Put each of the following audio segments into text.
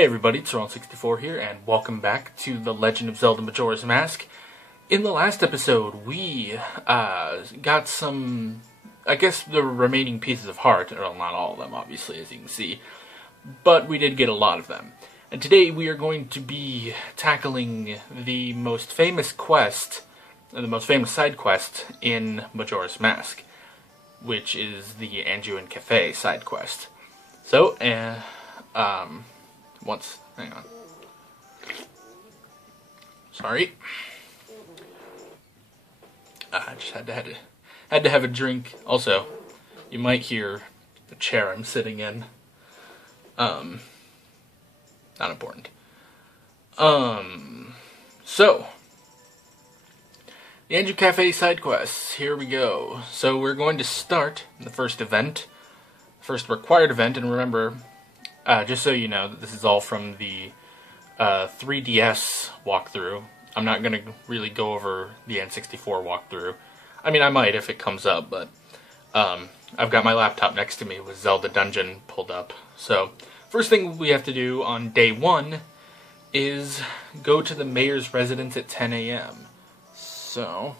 Hey everybody, it's Ron64 here, and welcome back to The Legend of Zelda Majora's Mask. In the last episode, we got some, I guess, the remaining pieces of heart. Well, not all of them, obviously, as you can see, but we did get a lot of them. And today we are going to be tackling the most famous quest, the most famous side quest in Majora's Mask, which is the Anju and Kafei side quest. So, hang on. Sorry. I just had to have a drink. Also, you might hear the chair I'm sitting in. Not important. So, the Anju Kafei side quests. Here we go. So we're going to start the first event, first required event, and remember, just so you know, this is all from the 3DS walkthrough. I'm not going to really go over the N64 walkthrough. I mean, I might if it comes up, but I've got my laptop next to me with Zelda Dungeon pulled up. So, first thing we have to do on day 1 is go to the mayor's residence at 10 a.m. So,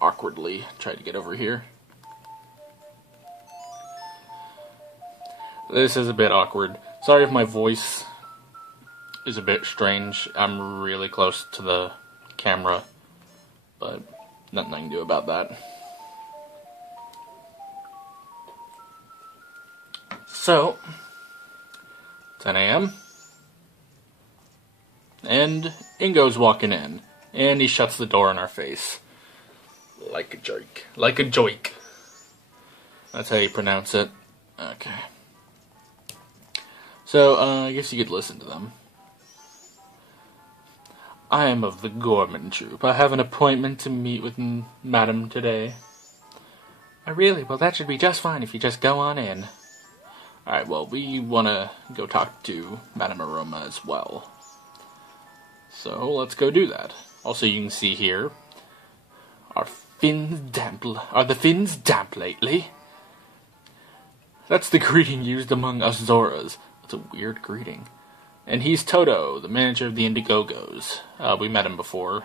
awkwardly try to get over here. This is a bit awkward. Sorry if my voice is a bit strange. I'm really close to the camera, but nothing I can do about that. So, 10 a.m. And Ingo's walking in, and he shuts the door in our face. Like a jerk. Like a joik. That's how you pronounce it. Okay. So, I guess you could listen to them. I am of the Gorman Troop. I have an appointment to meet with Madam today. Oh, really? Well, that should be just fine if you just go on in. Alright, well, we want to go talk to Madame Aroma as well. So, let's go do that. Also, you can see here, are the fins damp lately? That's the greeting used among us Zoras. It's a weird greeting. And he's Toto, the manager of the Indigogos. We met him before,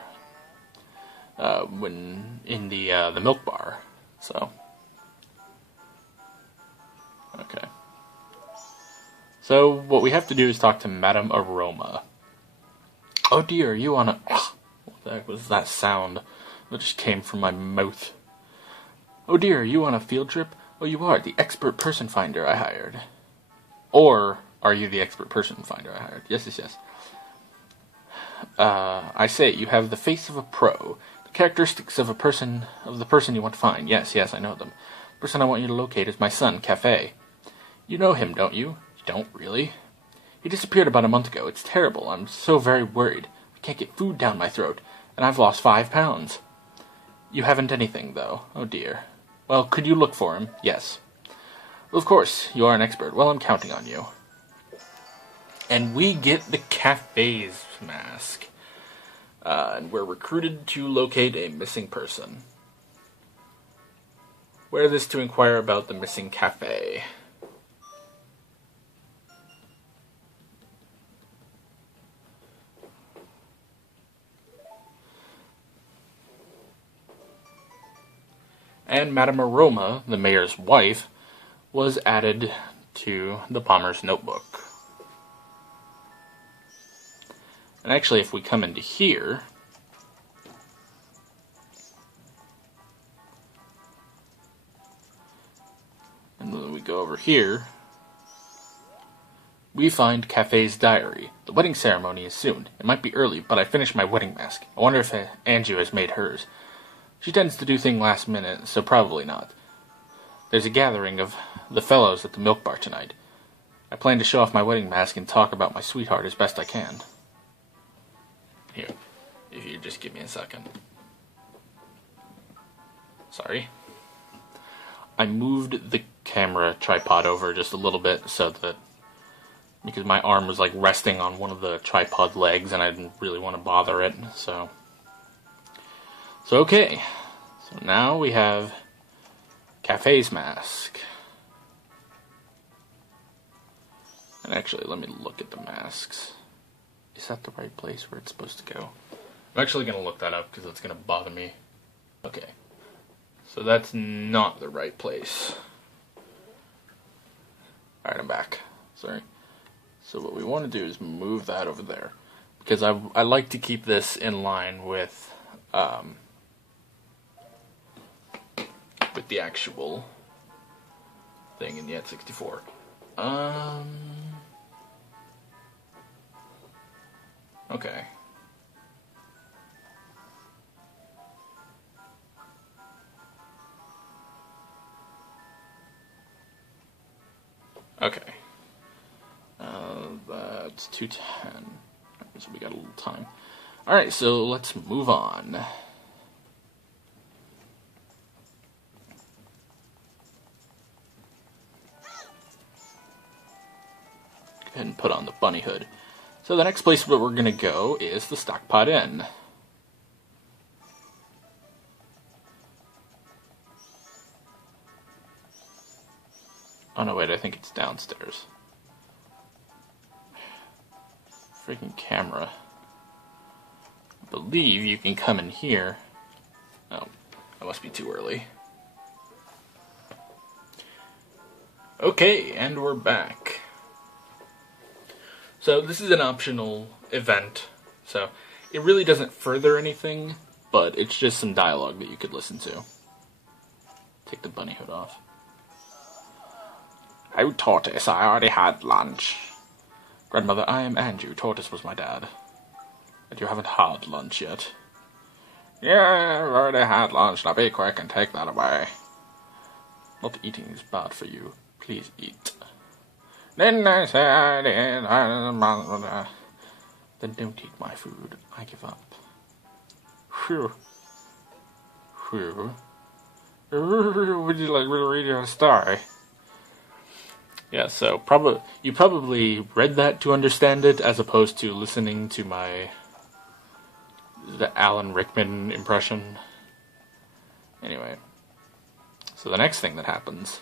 when in the milk bar. So, okay. So what we have to do is talk to Madame Aroma. Oh dear, you on a? What the heck was that sound that just came from my mouth? Oh dear, you on a field trip? Oh, you are the expert person finder I hired. Or are you the expert person finder I hired? Yes. I say, you have the face of a pro. The characteristics of the person you want to find. Yes, I know them. The person I want you to locate is my son, Kafei. You know him, don't you? You don't, really? He disappeared about a month ago. It's terrible. I'm so very worried. I can't get food down my throat, and I've lost 5 pounds. You haven't anything, though. Oh, dear. Well, could you look for him? Yes. Well, of course, you are an expert. Well, I'm counting on you. And we get the Kafei's mask. And we're recruited to locate a missing person. Wear this to inquire about the missing Kafei. And Madame Aroma, the mayor's wife, was added to the Palmer's notebook. And actually, if we come into here, and then we go over here, we find Kafei's diary. The wedding ceremony is soon. It might be early, but I finished my wedding mask. I wonder if Anju has made hers. She tends to do things last minute, so probably not. There's a gathering of the fellows at the milk bar tonight. I plan to show off my wedding mask and talk about my sweetheart as best I can. Here, if you just give me a second. Sorry. I moved the camera tripod over just a little bit so that, because my arm was like resting on one of the tripod legs and I didn't really want to bother it, so okay. So now we have Kafei's mask. And actually, let me look at the masks. Is that the right place where it's supposed to go? I'm actually going to look that up because it's going to bother me. Okay. So that's not the right place. Alright, I'm back. Sorry. So what we want to do is move that over there. Because I like to keep this in line with the actual thing in the N64. Okay. Okay. That's 210. So we got a little time. Alright, so let's move on. Go ahead and put on the bunny hood. So the next place that we're going to go is the Stockpot Inn. Oh no, wait, I think it's downstairs. Freaking camera. I believe you can come in here. Oh, that must be too early. Okay, and we're back. So this is an optional event, so it really doesn't further anything, but it's just some dialogue that you could listen to. Take the bunny hood off. Oh, Tortoise, I already had lunch. Grandmother, I am Anju. Tortoise was my dad. But you haven't had lunch yet. Yeah, I've already had lunch. Now be quick and take that away. Not eating is bad for you. Please eat. Then I say I did. Then don't eat my food. I give up. Phew. Phew. Would you like me to read you a story? Yeah, so you probably read that to understand it, as opposed to listening to the Alan Rickman impression. Anyway, so the next thing that happens,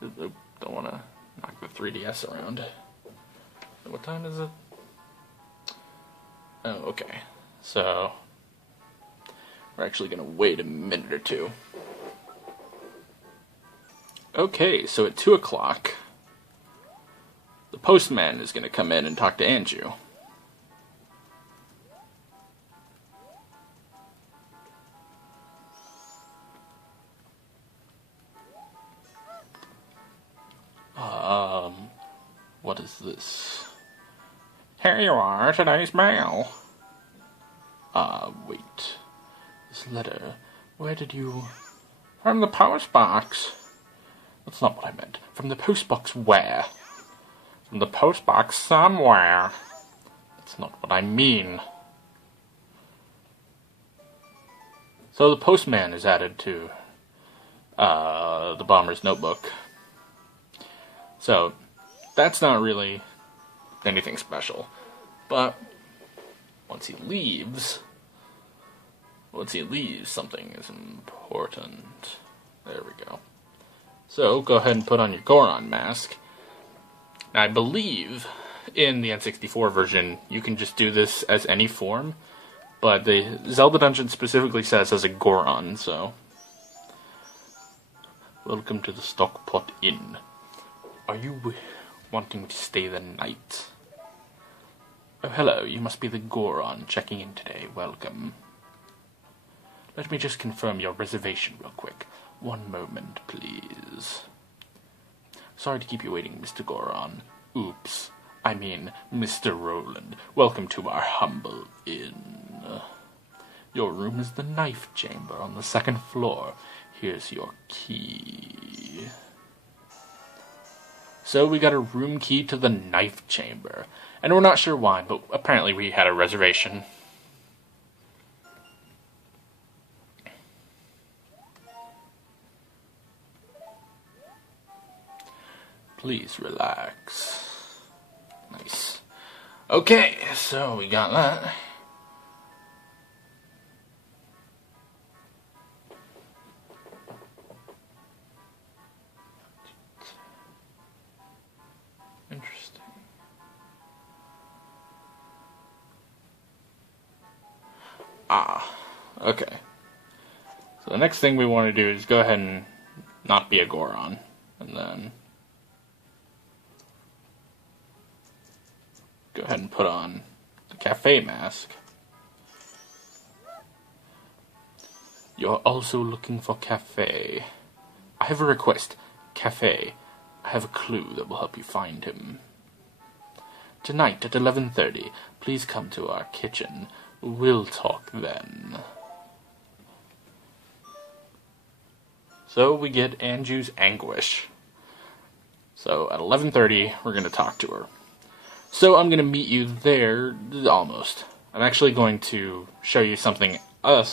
don't want to knock the 3DS around. What time is it? Oh, okay. So we're actually going to wait a minute or two. Okay, so at 2 o'clock, the postman is going to come in and talk to Anju. What is this? Here you are, today's mail. Wait. This letter, where did you... From the post box. That's not what I meant. From the post box where? From the post box somewhere. That's not what I mean. So the postman is added to the bomber's notebook. So that's not really anything special. But once he leaves, something is important. There we go. So, go ahead and put on your Goron mask. Now, I believe in the N64 version, you can just do this as any form, but the Zelda dungeon specifically says as a Goron, so... Welcome to the Stockpot Inn. Are you wanting to stay the night? Oh, hello, you must be the Goron checking in today. Welcome. Let me just confirm your reservation real quick. One moment, please. Sorry to keep you waiting, Mr. Goron. Oops. I mean, Mr. Roland. Welcome to our humble inn. Your room is the knife chamber on the 2nd floor. Here's your key. So we got a room key to the knife chamber. And we're not sure why, but apparently we had a reservation. Please relax. Nice. Okay, so we got that. Interesting. Okay. So the next thing we want to do is go ahead and not be a Goron. And then go ahead and put on the Kafei mask. You're also looking for Kafei. I have a request. Kafei, I have a clue that will help you find him. Tonight at 11:30, please come to our kitchen. We'll talk then. So we get Anju's anguish. So at 11:30, we're going to talk to her. So I'm going to meet you there, almost. I'm actually going to show you something Alright.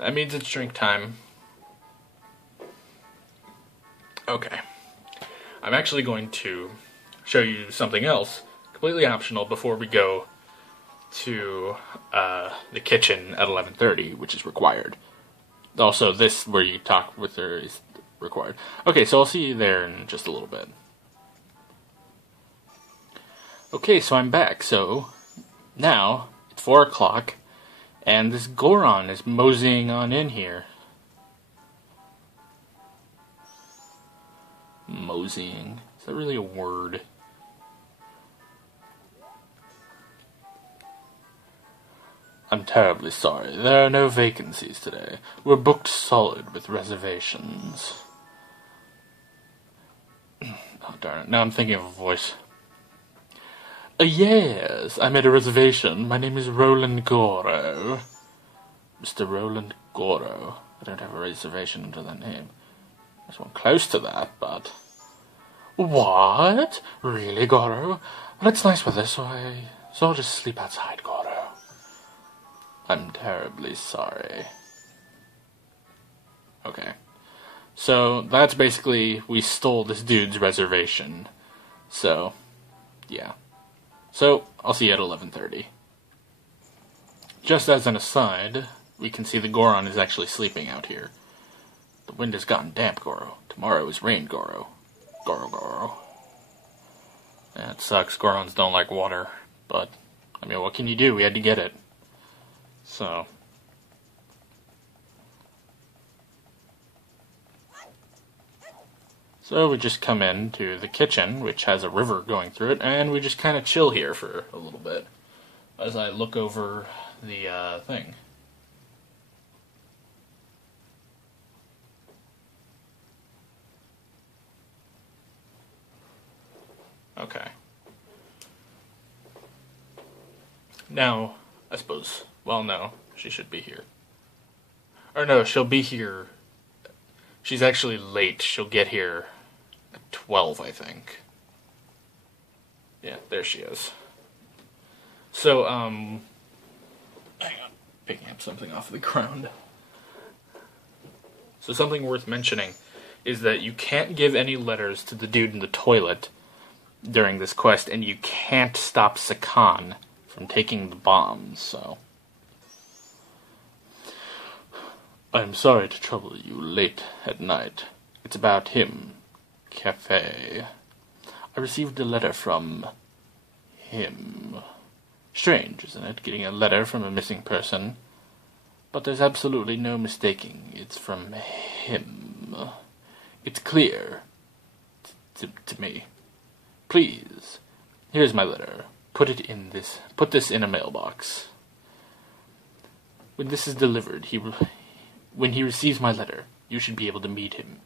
That means it's drink time. Okay. I'm actually going to show you something else, completely optional, before we go to the kitchen at 11:30, which is required. Also, this, where you talk with her, is required. Okay, so I'll see you there in just a little bit. Okay, so I'm back. So, now, it's 4 o'clock, and this Goron is moseying on in here. Moseying. Is that really a word? I'm terribly sorry. There are no vacancies today. We're booked solid with reservations. Oh, darn it. Now I'm thinking of a voice. Yes, I made a reservation. My name is Roland Goro. Mr. Roland Goro. I don't have a reservation under that name. There's one close to that, but... What? Really, Goro? Well, it's nice weather, so I'll just sleep outside, Goro. I'm terribly sorry. Okay. So, that's basically, we stole this dude's reservation. So, yeah. So, I'll see you at 11:30. Just as an aside, we can see the Goron is actually sleeping out here. The wind has gotten damp, Goro. Tomorrow is rain, Goro. Goro. Yeah, it sucks. Gorons don't like water. But, I mean, what can you do? We had to get it. So... So we just come into the kitchen, which has a river going through it, and we just kind of chill here for a little bit as I look over the thing. Okay. Now, I suppose, well, no, she should be here. Or no, she'll be here. She's actually late. She'll get here at 12, I think. Yeah, there she is. So, hang on. Picking up something off the ground. So something worth mentioning is that you can't give any letters to the dude in the toilet during this quest, and you can't stop Sakan from taking the bombs, so... I'm sorry to trouble you late at night. It's about him, Kafei. I received a letter from him. Strange, isn't it, getting a letter from a missing person? But there's absolutely no mistaking. It's from him. It's clear to me. Please, here's my letter. Put this in a mailbox. When this is delivered, when he receives my letter, you should be able to meet him.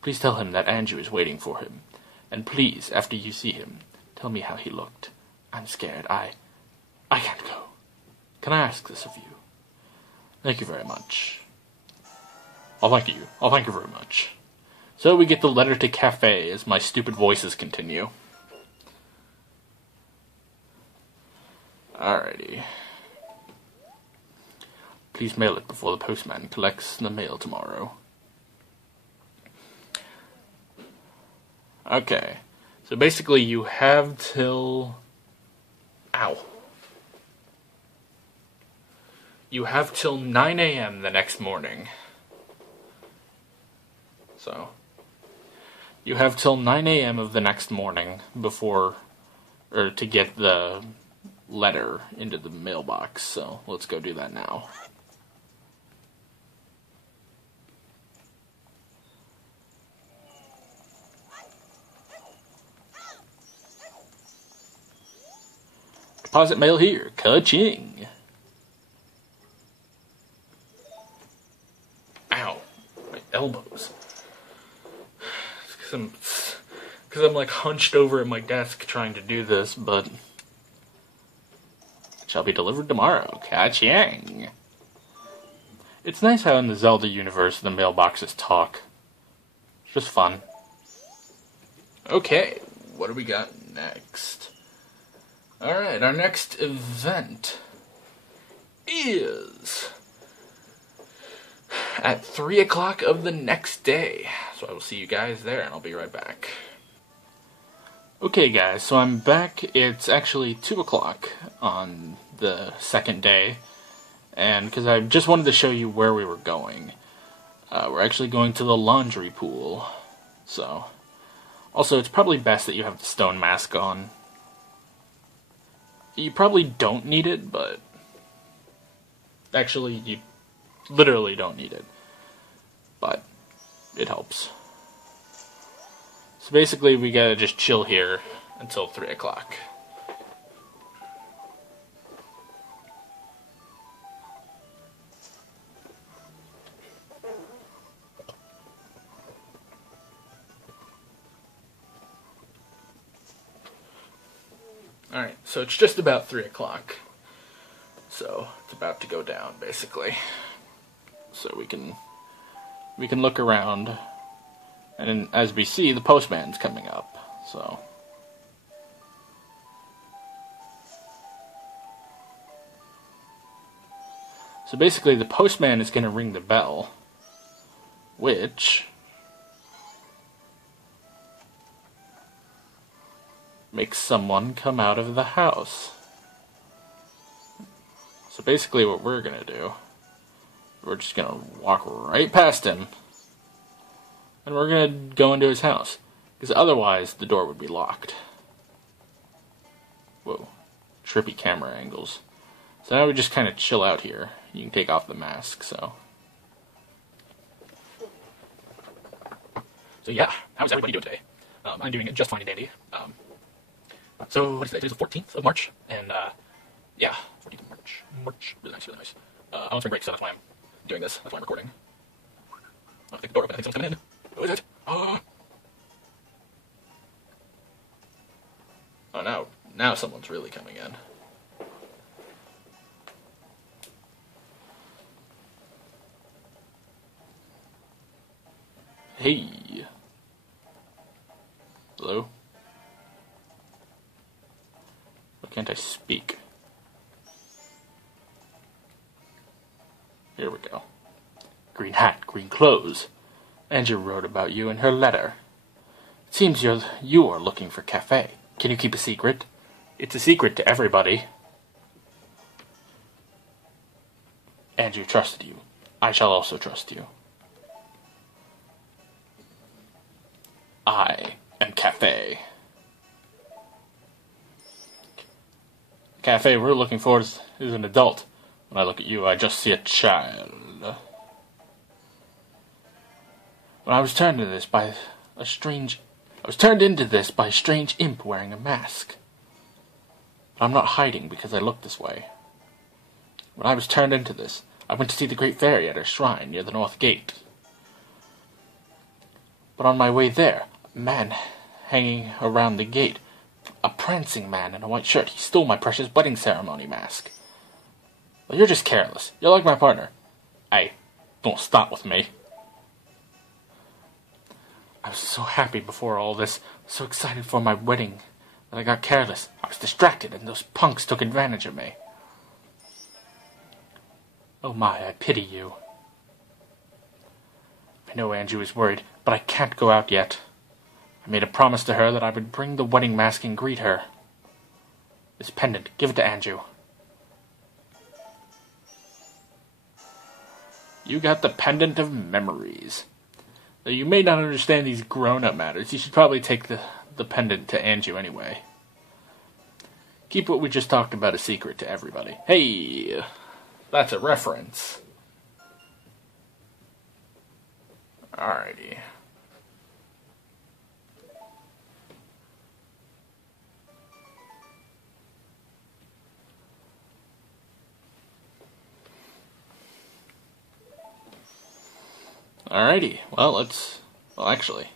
Please tell him that Anju is waiting for him. And please, after you see him, tell me how he looked. I'm scared. I can't go. Can I ask this of you? Thank you very much. I'll thank you very much. So we get the letter to Kafei as my stupid voices continue. Alrighty. Please mail it before the postman collects the mail tomorrow. Okay. So basically you have till... Ow. You have till 9 a.m. the next morning. So... You have till 9 a.m. of the next morning before... Or to get the letter into the mailbox, so let's go do that now. Deposit mail here. Ka-ching. Ow. My elbows. Because I'm like hunched over at my desk trying to do this, but it shall be delivered tomorrow. Ka-ching. It's nice how in the Zelda universe the mailboxes talk. It's just fun. Okay, what do we got next? Alright, our next event is at 3 o'clock of the next day. So I will see you guys there, and I'll be right back. Okay guys, so I'm back. It's actually 2 o'clock on the second day, and because I just wanted to show you where we were going. We're actually going to the laundry pool, so... Also, it's probably best that you have the stone mask on. You probably don't need it, but... Actually, you literally don't need it. But it helps. So basically, we gotta just chill here until 3 o'clock. Alright, so it's just about 3 o'clock. So, it's about to go down, basically. So we can look around, and as we see, the postman's coming up, so... So basically, the postman is going to ring the bell, which... makes someone come out of the house. So basically what we're gonna do, we're just gonna walk right past him, and we're gonna go into his house, because otherwise the door would be locked. Whoa, trippy camera angles. So now we just kind of chill out here. You can take off the mask, so. So yeah, how's everybody doing today? I'm doing it just fine and dandy. So, what is today? Today's the 14th of March, and, yeah, 14th of March. Really nice, really nice. I'm on spring break, so that's why I'm doing this. That's why I'm recording. I think the door open. I think someone's coming in. Who is it? Oh, now someone's really coming in. Hey. Hello? Why can't I speak? Here we go. Green hat, green clothes. Anju wrote about you in her letter. It seems you are looking for Kafei. Can you keep a secret? It's a secret to everybody. Anju trusted you. I shall also trust you. I am Kafei. Kafei we're looking for is an adult. When I look at you, I just see a child. When I was turned into this by a strange imp wearing a mask. But I'm not hiding because I look this way. When I was turned into this, I went to see the great fairy at her shrine near the north gate. But on my way there, a man hanging around the gate, a prancing man in a white shirt, he stole my precious wedding ceremony mask. Well, you're just careless. You're like my partner. Hey, don't start with me. I was so happy before all this, so excited for my wedding, that I got careless. I was distracted, and those punks took advantage of me. Oh my, I pity you. I know Anju is worried, but I can't go out yet. I made a promise to her that I would bring the wedding mask and greet her. This pendant, give it to Anju. You got the pendant of memories. Though you may not understand these grown-up matters, you should probably take the pendant to Anju anyway. Keep what we just talked about a secret to everybody. Hey! That's a reference. Alrighty. Alrighty. Well, actually.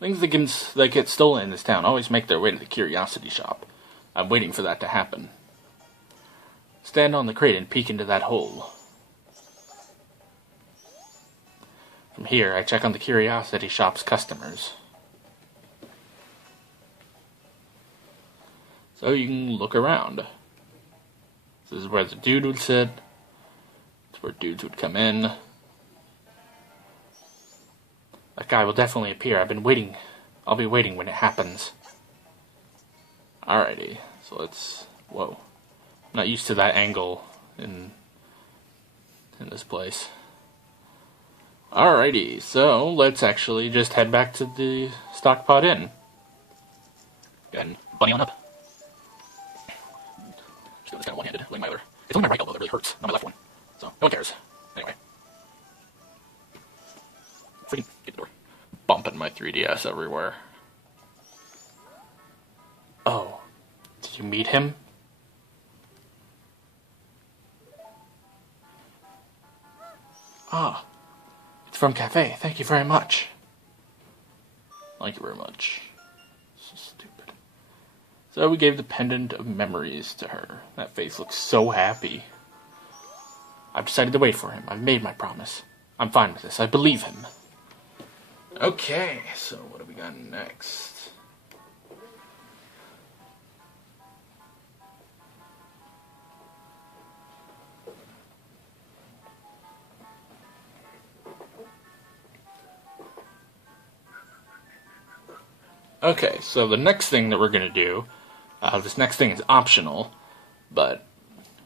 Things that get stolen in this town always make their way to the curiosity shop. I'm waiting for that to happen. Stand on the crate and peek into that hole. From here, I check on the curiosity shop's customers. So you can look around. This is where the dude would sit. It's where dudes would come in. That guy will definitely appear. I've been waiting. I'll be waiting when it happens. Alrighty. So let's... Whoa. I'm not used to that angle in this place. Alrighty. So let's actually just head back to the Stockpot Inn. Go ahead and bunny on up. Just doing this kind of one-handed, like my other. It's only my right elbow that really hurts, not my left one. So, no one cares. Anyway. Freaking get the door. Bumping my 3DS everywhere. Oh. Did you meet him? Ah. It's from Kafei. Thank you very much. Thank you very much. So stupid. So we gave the pendant of memories to her. That face looks so happy. I've decided to wait for him. I've made my promise. I'm fine with this. I believe him. Okay, so what do we got next? Okay, so the next thing that we're going to do, this next thing is optional, but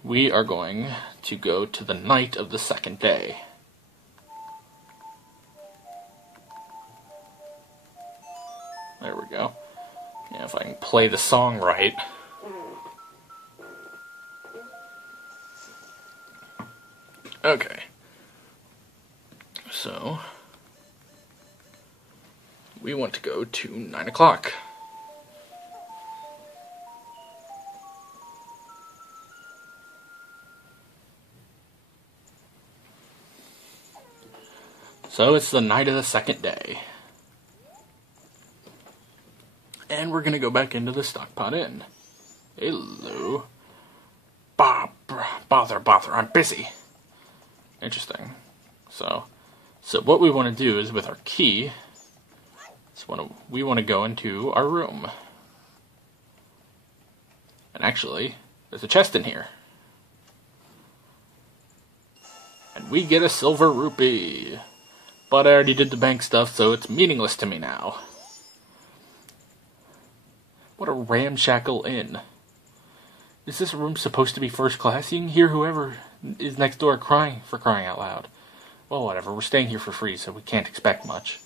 we are going to go to the night of the second day. There we go. Yeah, if I can play the song right. Okay. So, we want to go to 9 o'clock. So it's the night of the second day. And we're gonna go back into the Stockpot Inn. Hello. Bother, I'm busy. Interesting. So what we want to do is with our key, we want to go into our room. And actually, there's a chest in here. And we get a silver rupee. But I already did the bank stuff, so it's meaningless to me now. What a ramshackle inn. Is this room supposed to be first class? You can hear whoever is next door crying, for crying out loud. Well, whatever, we're staying here for free, so we can't expect much.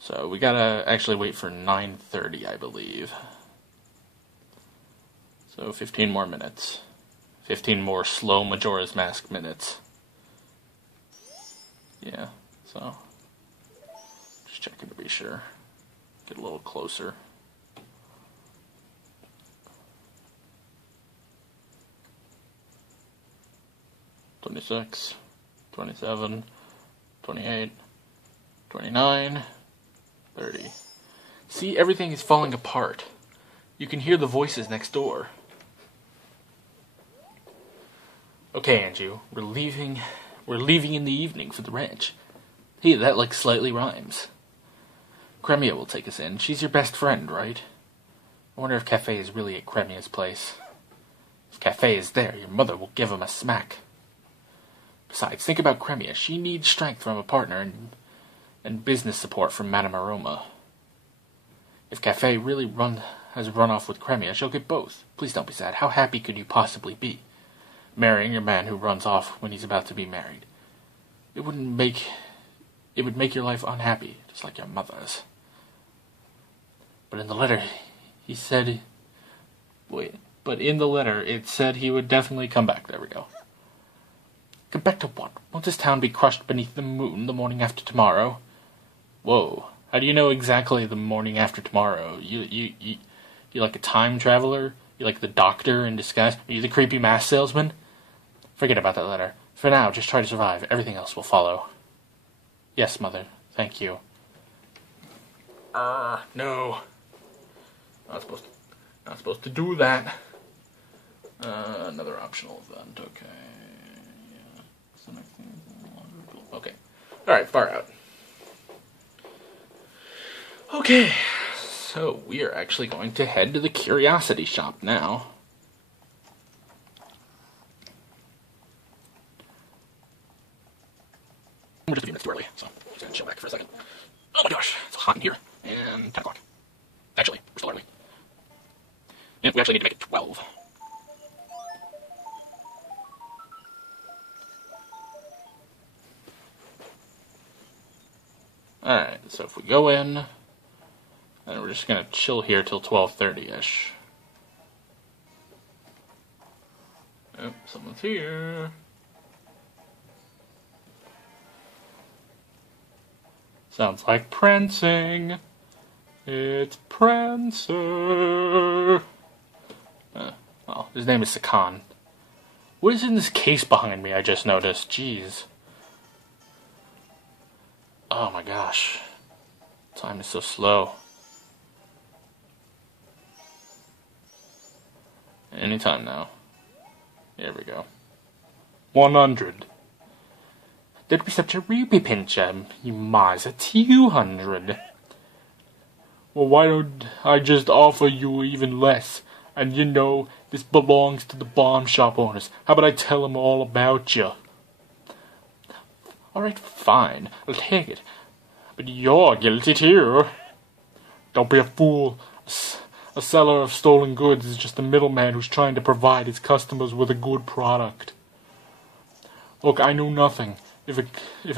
So we gotta actually wait for 9:30, I believe. So 15 more minutes. 15 more slow Majora's Mask minutes. Yeah, so just checking to be sure. Get a little closer. "26, 27, 28, 29, 30. See, everything is falling apart. You can hear the voices next door. Okay, Anju, we're leaving in the evening for the ranch. Hey, that like slightly rhymes. Cremia will take us in. She's your best friend, right? I wonder if Kafei is really at Cremia's place. If Kafei is there, your mother will give him a smack. Besides, think about Cremia. She needs strength from a partner and business support from Madame Aroma. If Kafei really has run off with Cremia, she'll get both. Please don't be sad. How happy could you possibly be? Marrying a man who runs off when he's about to be married. It would make your life unhappy, just like your mother's. But in the letter He said... Wait, but in the letter, it said he would definitely come back. There we go. Come back to what? Won't this town be crushed beneath the moon the morning after tomorrow? Whoa. How do you know exactly the morning after tomorrow? You like a time traveler? You like the doctor in disguise? Are you the creepy mask salesman? Forget about that letter. For now, just try to survive. Everything else will follow. Yes, Mother. Thank you. No. Not supposed to do that. Another optional event. Okay. Yeah. Okay. Alright, far out. Okay. So, we are actually going to head to the curiosity shop now. We're just a few minutes too early, so I'm just going to chill back for a second. Oh my gosh, it's hot in here. And 10 o'clock. Actually, we're still early. And we actually need to make it 12. Alright, so if we go in, then we're just going to chill here till 12:30-ish. Oh, someone's here. Sounds like prancing. It's Prancer. Well, his name is Sakan. What is in this case behind me, I just noticed? Jeez. Oh my gosh. Time is so slow. Anytime now. Here we go. 100. That'd be such a reapy pincher, you miser. 200. Well, why don't I just offer you even less? And you know, this belongs to the bomb shop owners. How about I tell them all about you? Alright, fine. I'll take it. But you're guilty too. Don't be a fool. A seller of stolen goods is just a middleman who's trying to provide his customers with a good product. Look, I know nothing. If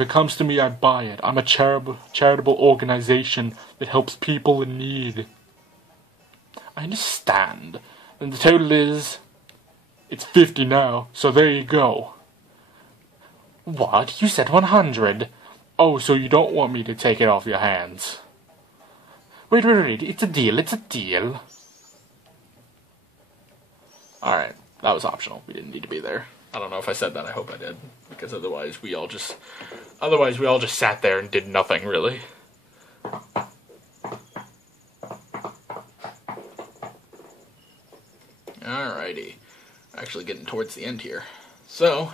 it comes to me, I buy it. I'm a charitable organization that helps people in need. I understand. And the total is... It's 50 now, so there you go. What? You said 100? Oh, so you don't want me to take it off your hands. Wait, it's a deal. Alright, that was optional. We didn't need to be there. I don't know if I said that, I hope I did. Because otherwise we all just sat there and did nothing, really. Alrighty. Actually getting towards the end here. So,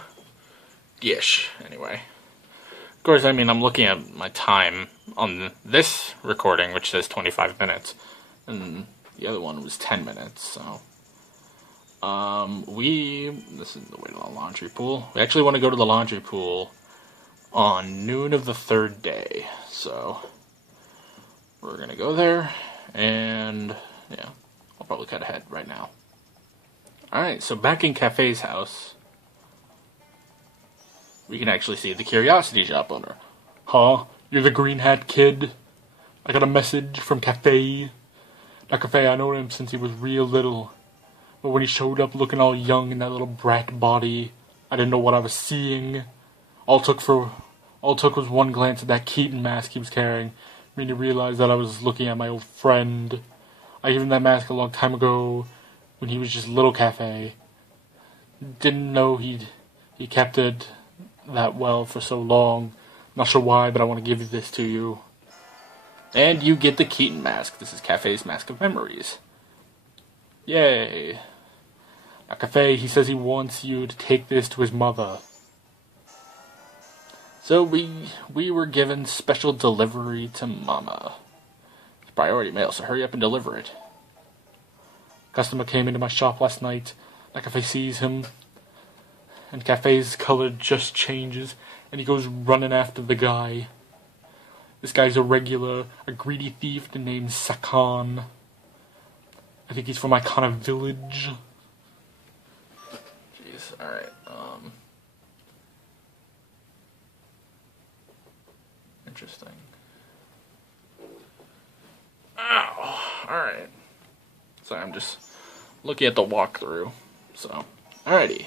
Gish, anyway. Of course, I mean, I'm looking at my time on this recording, which says 25 minutes. And the other one was 10 minutes, so... this is the way to the laundry pool. We actually want to go to the laundry pool on noon of the third day. So, we're gonna go there, and, yeah, I'll probably cut ahead right now. Alright, so back in Kafei's house, we can actually see the curiosity shop owner. Huh? You're the green hat kid? I got a message from Kafei. Now, Kafei, I know him since he was real little. But when he showed up looking all young in that little brat body, I didn't know what I was seeing. All it took was one glance at that Keaton mask he was carrying, for me to realize that I was looking at my old friend. I gave him that mask a long time ago, when he was just little Kafei. Didn't know he kept it that well for so long. Not sure why, but I want to give this to you. And you get the Keaton mask. This is Kafei's Mask of Memories. Yay. Now, Kafei, he says he wants you to take this to his mother. So we were given special delivery to Mama. It's priority mail, so hurry up and deliver it. Customer came into my shop last night. Now, Kafei sees him, and Kafei's color just changes, and he goes running after the guy. This guy's a greedy thief named Sakan. I think he's from my kind of village. Jeez, alright, interesting. Ow, alright. Sorry, I'm just looking at the walkthrough. So, alrighty.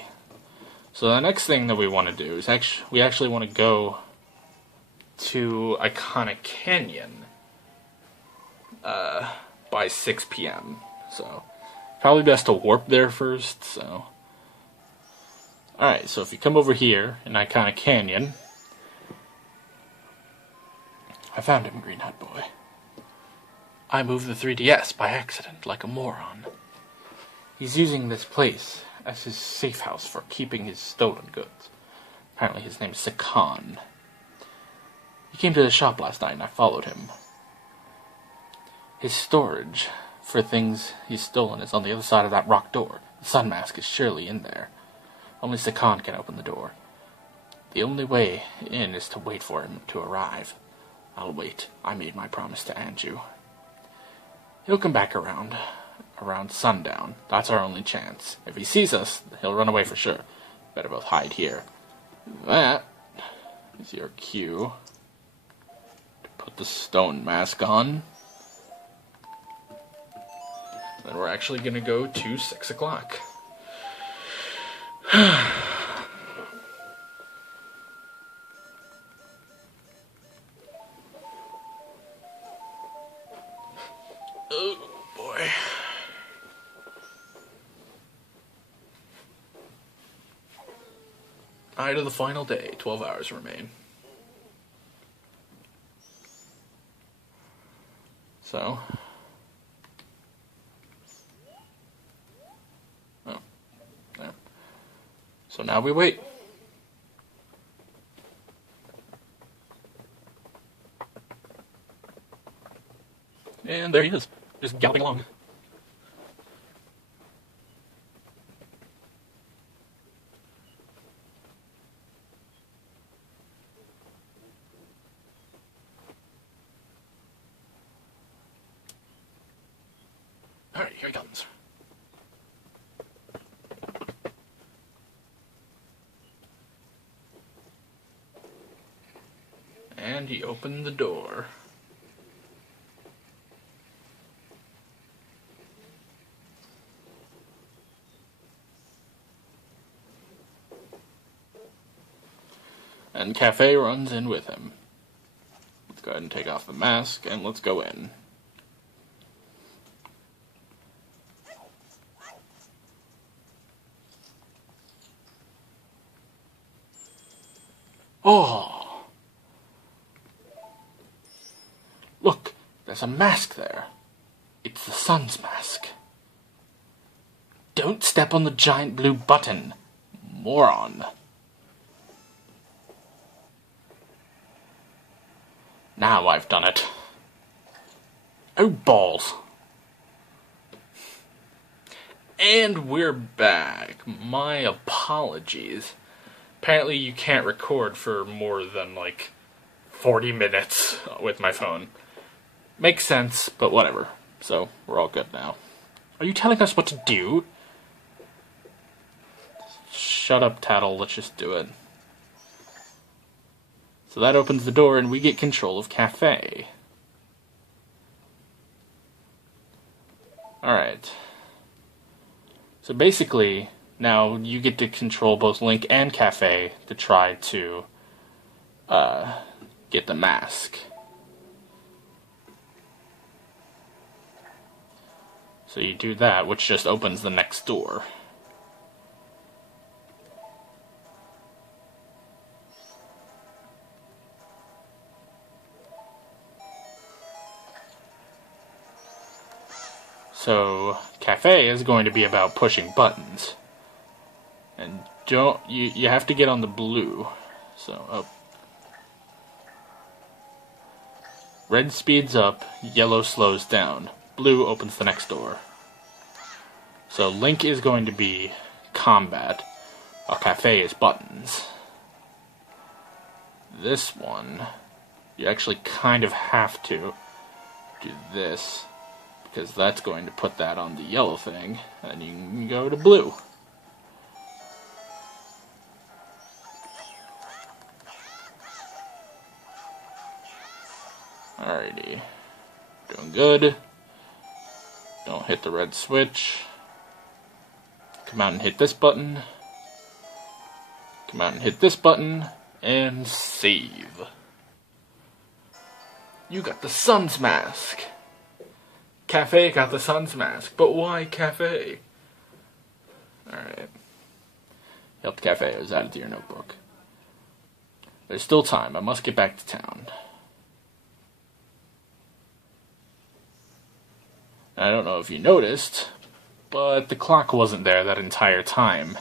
So the next thing that we want to do is we actually want to go to Iconic Canyon by 6 p.m. So, probably best to warp there first, so... Alright, so if you come over here in Iconic Canyon... I found him, Green Hat Boy. I moved the 3DS by accident, like a moron. He's using this place as his safe house for keeping his stolen goods. Apparently his name's Sakan. He came to the shop last night and I followed him. His storage for things he's stolen is on the other side of that rock door. The sun mask is surely in there. Only Sakan can open the door. The only way in is to wait for him to arrive. I'll wait. I made my promise to Anju. He'll come back around sundown. That's our only chance. If he sees us, he'll run away for sure. Better both hide here. That is your cue to put the stone mask on. Then we're actually going to go to 6 o'clock. Oh, boy. Night of the final day. 12 hours remain. So... So now we wait. And there he is, just galloping along. Alright, here he comes. And he opened the door. And Kafei runs in with him. Let's go ahead and take off the mask and let's go in. Oh! Look, there's a mask there. It's the sun's mask. Don't step on the giant blue button, moron. Now I've done it. Oh, balls. And we're back. My apologies. Apparently you can't record for more than, 40 minutes with my phone. Makes sense, but whatever. So, we're all good now. Are you telling us what to do? Shut up, Tattle. Let's just do it. So that opens the door, and we get control of Kafei. Alright. So basically, now you get to control both Link and Kafei to try to get the mask. So you do that, which just opens the next door. So Kafei is going to be about pushing buttons. And you have to get on the blue. So red speeds up, yellow slows down. Blue opens the next door. So Link is going to be combat, while Kafei is buttons. This one, you actually kind of have to do this, because that's going to put that on the yellow thing, and you can go to blue. Alrighty. Doing good. Don't So, hit the red switch. Come out and hit this button. Come out and hit this button. And save. You got the sun's mask. Kafei got the sun's mask. But why Kafei? Alright. Helped Kafei. It was added to your notebook. There's still time. I must get back to town. I don't know if you noticed, but the clock wasn't there that entire time.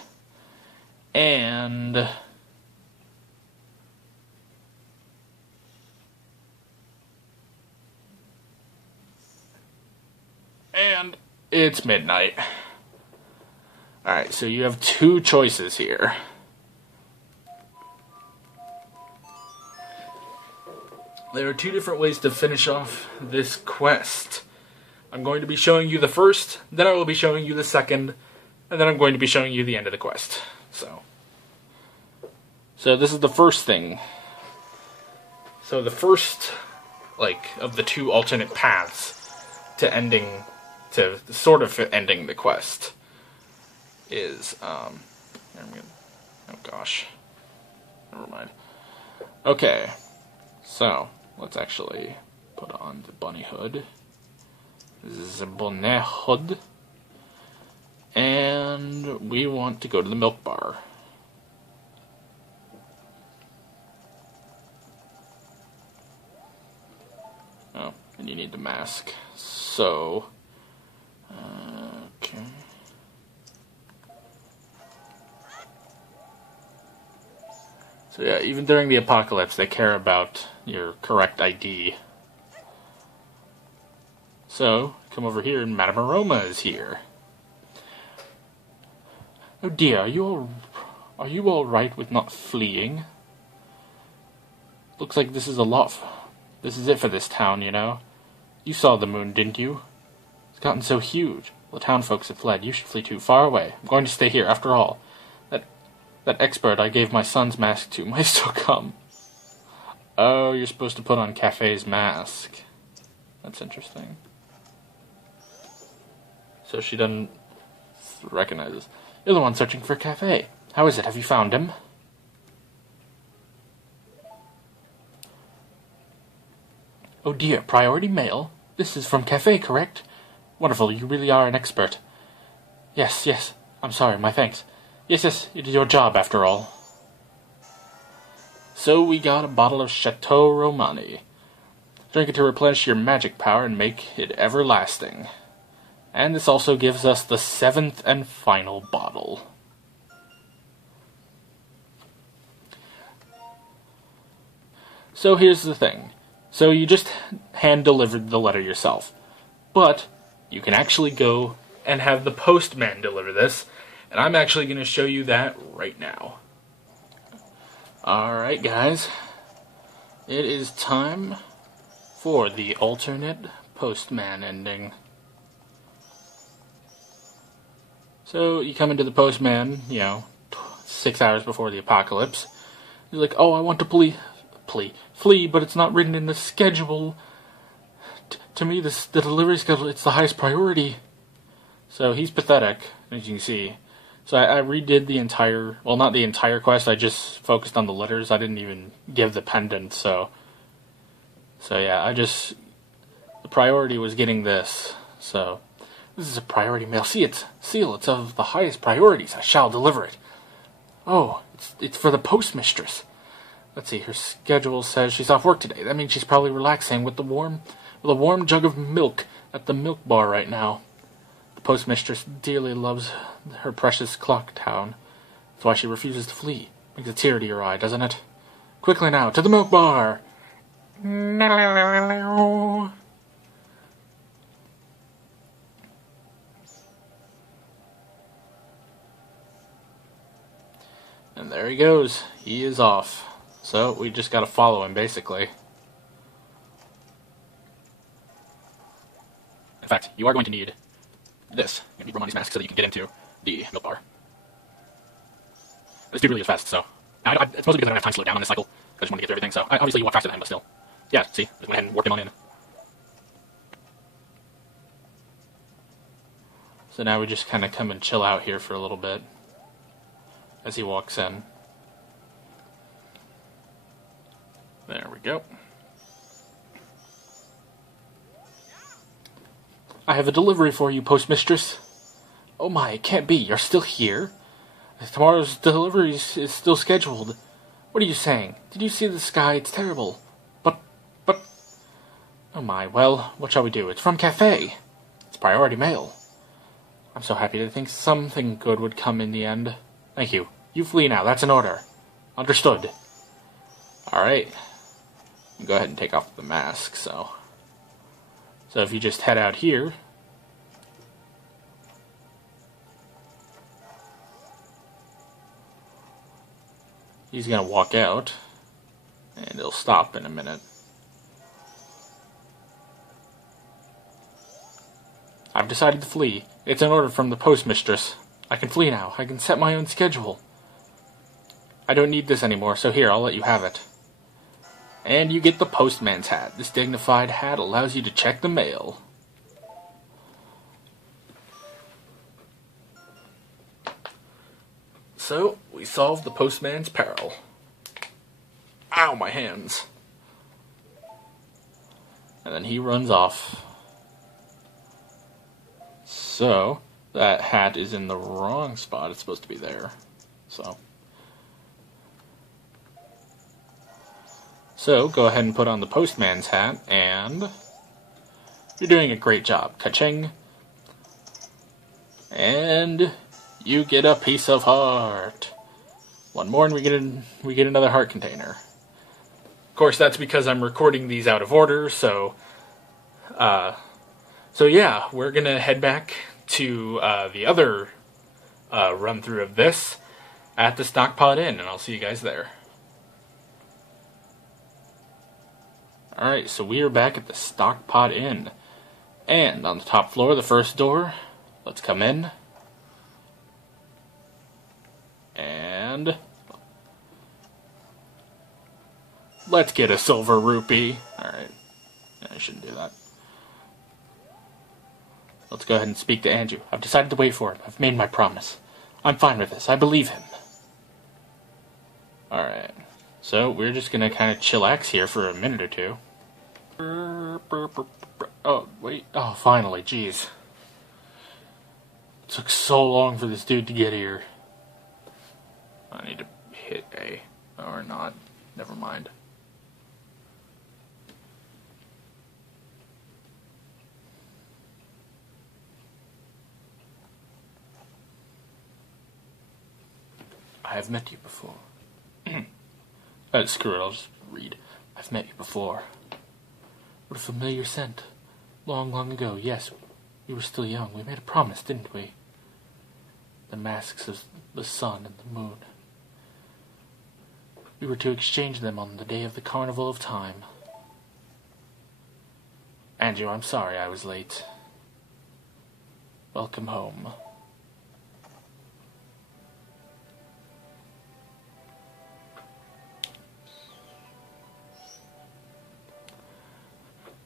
And it's midnight. Alright, so you have two choices here. There are two different ways to finish off this quest. I'm going to be showing you the first, then I will be showing you the second, and then I'm going to be showing you the end of the quest. So this is the first thing. So the first, of the two alternate paths to sort of ending the quest is, oh gosh. Never mind. Okay. So, let's actually put on the bunny hood. The bonnet hood. And we want to go to the milk bar. Oh, and you need the mask. So, okay. So yeah, even during the apocalypse, they care about your correct ID. So, come over here and Madame Aroma is here. Oh dear, are you all right with not fleeing? Looks like this is this is it for this town, you know. You saw the moon, didn't you? It's gotten so huge. The town folks have fled. You should flee too far away. I'm going to stay here, after all. That expert I gave my son's mask to might still come. Oh, you're supposed to put on Kafei's mask. That's interesting. So she doesn't recognize us. You're the one searching for Kafei. How is it? Have you found him? Oh dear, priority mail? This is from Kafei, correct? Wonderful, you really are an expert. Yes. I'm sorry, my thanks. Yes, it is your job, after all. So we got a bottle of Chateau Romani. Drink it to replenish your magic power and make it everlasting. And this also gives us the 7th and final bottle. So here's the thing. So you just hand-delivered the letter yourself. But you can actually go and have the postman deliver this. And I'm actually going to show you that right now. Alright guys, it is time for the alternate postman ending. So you come into the postman, 6 hours before the apocalypse. He's like, oh, I want to flee, but it's not written in the schedule. To me, the delivery schedule, it's the highest priority. So he's pathetic, as you can see. So I redid the entire, well, not the entire quest, I just focused on the letters. I didn't even give the pendant, so yeah, the priority was getting this. So, this is a priority mail. See its seal, it's of the highest priorities. I shall deliver it. Oh, it's for the postmistress. Let's see, her schedule says she's off work today. That means she's probably relaxing with a warm jug of milk at the milk bar right now. The postmistress dearly loves her precious clock town. That's why she refuses to flee. Brings a tear to your eye, doesn't it? Quickly now, to the milk bar! And there he goes. He is off. So, we just gotta follow him, basically. In fact, you are going to need this. You're going to need Romani's mask so that you can get into the milk bar. This dude really is fast, so... it's mostly because I don't have time to slow down on this cycle. I just want to get through everything, so... obviously you walk faster than him, but still. Yeah, see? Just went ahead and worked him on in. So now we just kind of come and chill out here for a little bit as he walks in. There we go. I have a delivery for you, postmistress. Oh my, it can't be. You're still here? Tomorrow's delivery is still scheduled. What are you saying? Did you see the sky? It's terrible. But... Oh my, well, what shall we do? It's from Kafei. It's priority mail. I'm so happy to think something good would come in the end. Thank you. You flee now. That's an order. Understood. Alright. Go ahead and take off the mask, so if you just head out here, he's gonna walk out, and he'll stop in a minute. I've decided to flee. It's an order from the postmistress. I can flee now. I can set my own schedule. I don't need this anymore, so here, I'll let you have it. And you get the postman's hat. This dignified hat allows you to check the mail. So, we solved the postman's peril. Ow, my hands. And then he runs off. So, that hat is in the wrong spot. It's supposed to be there. So, go ahead and put on the postman's hat, and you're doing a great job. Ka-ching. And you get a piece of heart. One more and we get another heart container. Of course, that's because I'm recording these out of order, so yeah, we're gonna head back to the other run-through of this at the Stockpot Inn, and I'll see you guys there. Alright, so we are back at the Stockpot Inn. And on the top floor, the first door. Let's come in. And let's get a silver rupee. Alright. I shouldn't do that. Let's go ahead and speak to Anju. I've decided to wait for him. I've made my promise. I'm fine with this. I believe him. Alright. So, we're just gonna kind of chillax here for a minute or two. Oh, wait. Oh, finally. Jeez. It took so long for this dude to get here. I need to hit A. Or not. Never mind. I have met you before. Screw it, I'll just read. I've met you before. What a familiar scent. Long, long ago, yes. We were still young. We made a promise, didn't we? The masks of the sun and the moon. We were to exchange them on the day of the Carnival of Time. Anju, I'm sorry I was late. Welcome home.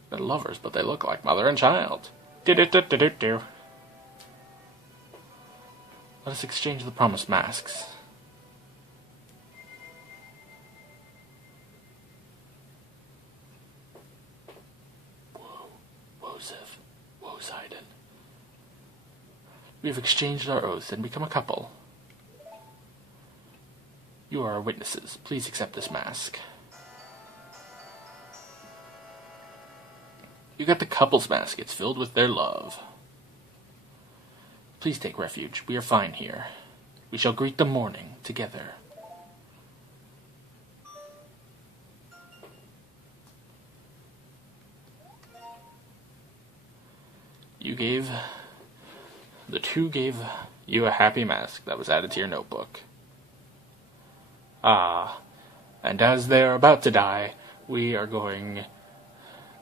They're lovers, but they look like mother and child. Do-do-do-do-do-do. Let us exchange the promised masks. Whoa, Ziv. Whoa, Zidon. We have exchanged our oaths and become a couple. You are our witnesses. Please accept this mask. You got the couple's mask. It's filled with their love. Please take refuge. We are fine here. We shall greet the morning together. The two gave you a happy mask that was added to your notebook. Ah, and as they are about to die, we are going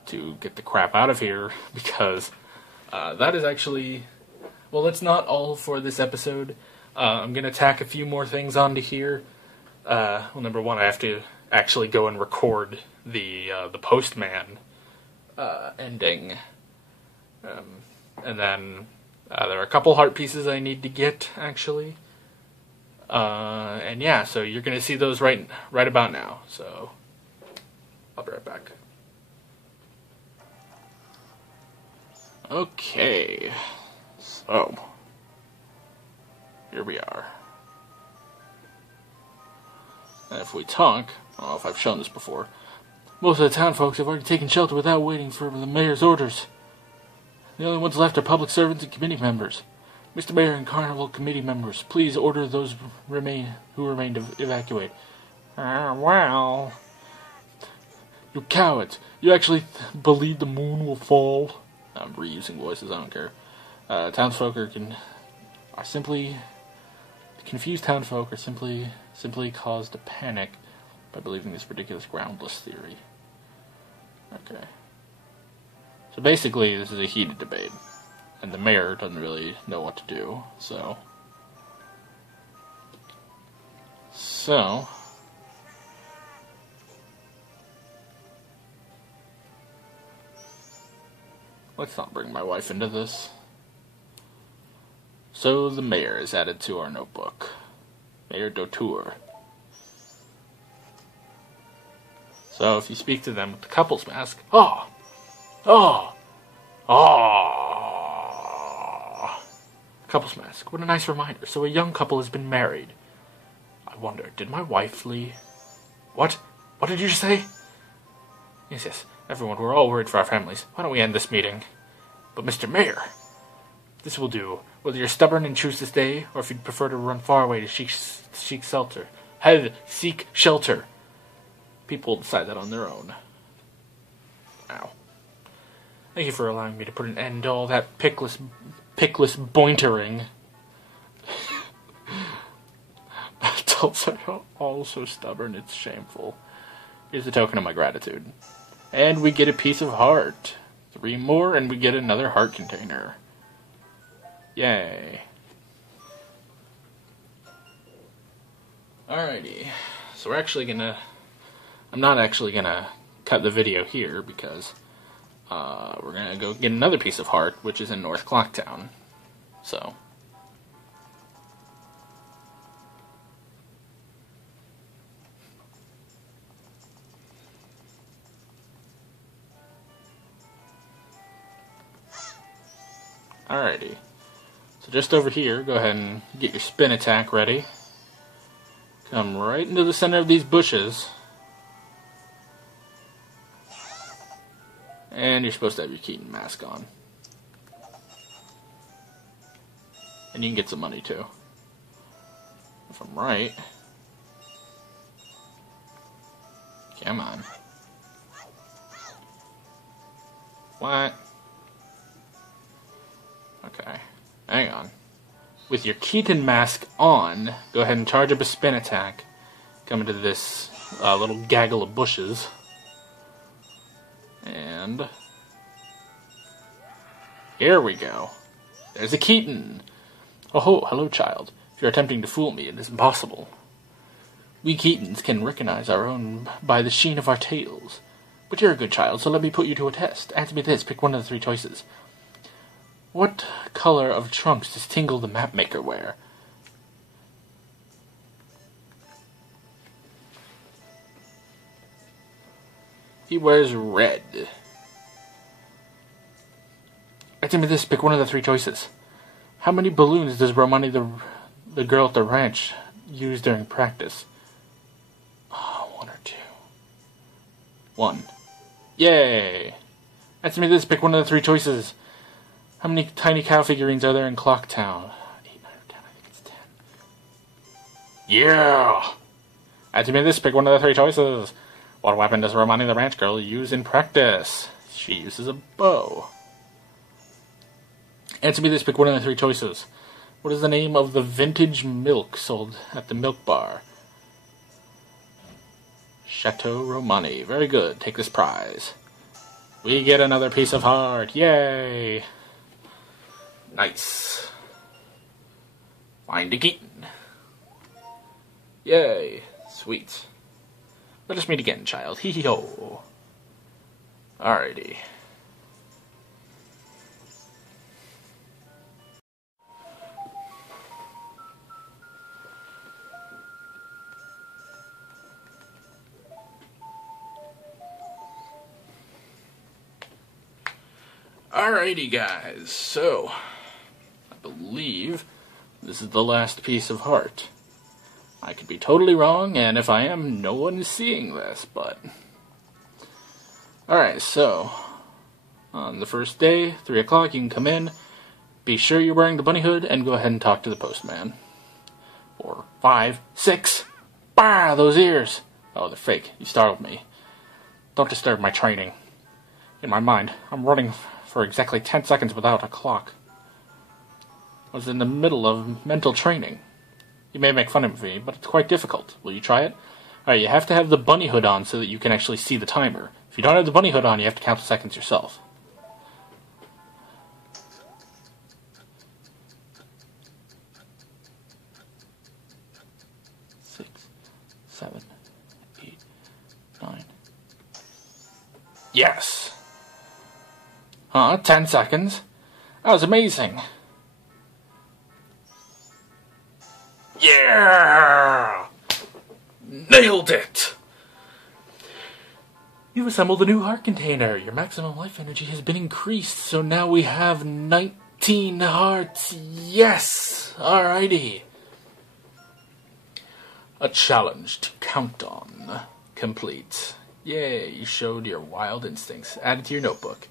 to get the crap out of here, because that is actually... Well, that's not all for this episode. I'm going to tack a few more things onto here. Well, number one, I have to actually go and record the Postman ending. And then There are a couple heart pieces I need to get, actually. And yeah, so you're going to see those right about now. So, I'll be right back. Okay, so, here we are. And if we talk, I don't know if I've shown this before, most of the town folks have already taken shelter without waiting for the mayor's orders. The only ones left are public servants and committee members. Mr. Mayor and Carnival committee members, please order those who remain to evacuate. Well... You cowards! You actually believe the moon will fall? I'm reusing voices, I don't care. Confused townfolk are simply caused to panic by believing this ridiculous groundless theory. Okay. So basically, this is a heated debate, and the mayor doesn't really know what to do, so... Let's not bring my wife into this. So the mayor is added to our notebook. Mayor Dauteur. So if you speak to them with the couple's mask, couple's mask. What a nice reminder. So a young couple has been married. I wonder, did my wife flee? What? What did you just say? Yes. Everyone, we're all worried for our families. Why don't we end this meeting? But Mr. Mayor, this will do. Whether you're stubborn and choose to stay, or if you'd prefer to run far away to seek shelter. Seek shelter. People will decide that on their own. Ow. Thank you for allowing me to put an end to all that pickless bointering. Adults are all so stubborn, it's shameful. Here's a token of my gratitude. And we get a piece of heart. 3 more, and we get another heart container. Yay. Alrighty. So we're actually gonna... I'm not actually gonna cut the video here, because we're gonna go get another piece of heart, which is in North Clocktown. So... Alrighty, so just over here, go ahead and get your spin attack ready. Come right into the center of these bushes. And you're supposed to have your Keaton mask on. And you can get some money too. If I'm right. Come on. What? Okay, hang on. With your Keaton mask on, go ahead and charge up a spin attack. Come into this little gaggle of bushes. And... here we go. There's a Keaton! Oh, hello, child. If you're attempting to fool me, it is impossible. We Keatons can recognize our own by the sheen of our tails. But you're a good child, so let me put you to a test. Answer me this, pick one of the 3 choices. What color of trunks does Tingle the Mapmaker wear? He wears red. Answer me this, pick one of the 3 choices. How many balloons does Romani the girl at the ranch use during practice? Oh, 1 or 2. 1. Yay! Answer me this, pick one of the 3 choices. How many tiny cow figurines are there in Clocktown? 8, 9, or 10, I think it's 10. Yeah! Answer me this, pick one of the 3 choices. What weapon does Romani the ranch girl use in practice? She uses a bow. Answer me this, pick one of the 3 choices. What is the name of the vintage milk sold at the milk bar? Chateau Romani. Very good. Take this prize. We get another piece of heart. Yay! Nice. Find a Keaton. Yay. Sweet. Let us meet again, child. Hee-hee-ho. Alrighty. Alrighty guys, so I believe this is the last piece of heart. I could be totally wrong, and if I am, no one is seeing this, but... Alright, so on the first day, 3 o'clock, you can come in. Be sure you're wearing the bunny hood and go ahead and talk to the postman. 4, 5, 6. Bah! Those ears! Oh, they're fake. You startled me. Don't disturb my training. In my mind, I'm running for exactly 10 seconds without a clock. I was in the middle of mental training. You may make fun of me, but it's quite difficult. Will you try it? Alright, you have to have the bunny hood on so that you can actually see the timer. If you don't have the bunny hood on, you have to count the seconds yourself. Six, 7, 8, 9. Yes! 10 seconds. That was amazing. Yeah! Nailed it! You've assembled a new heart container. Your maximum life energy has been increased, so now we have 19 hearts. Yes! Alrighty. A challenge to count on. Complete. Yay, you showed your wild instincts. Add it to your notebook.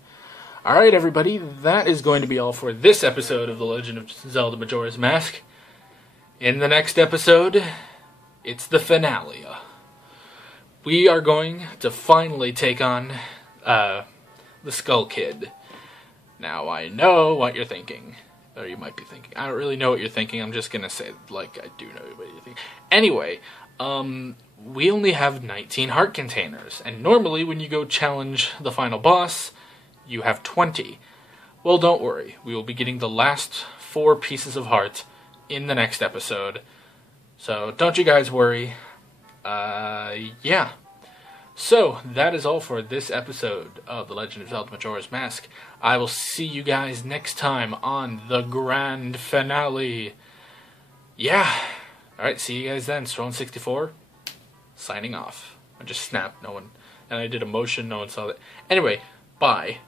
Alright, everybody, that is going to be all for this episode of The Legend of Zelda Majora's Mask. In the next episode, it's the finale. We are going to finally take on the Skull Kid. Now, I know what you're thinking. Or you might be thinking. I don't really know what you're thinking. I'm just going to say, like, I do know what you're thinking. Anyway, we only have 19 heart containers. And normally, when you go challenge the final boss, you have 20. Well, don't worry. We will be getting the last 4 pieces of heart in the next episode. So, don't you guys worry. Yeah. So, that is all for this episode of The Legend of Zelda Majora's Mask. I will see you guys next time on the grand finale. Yeah. Alright, see you guys then. Strolling64, signing off. I just snapped, no one... And I did a motion, no one saw that. Anyway, bye.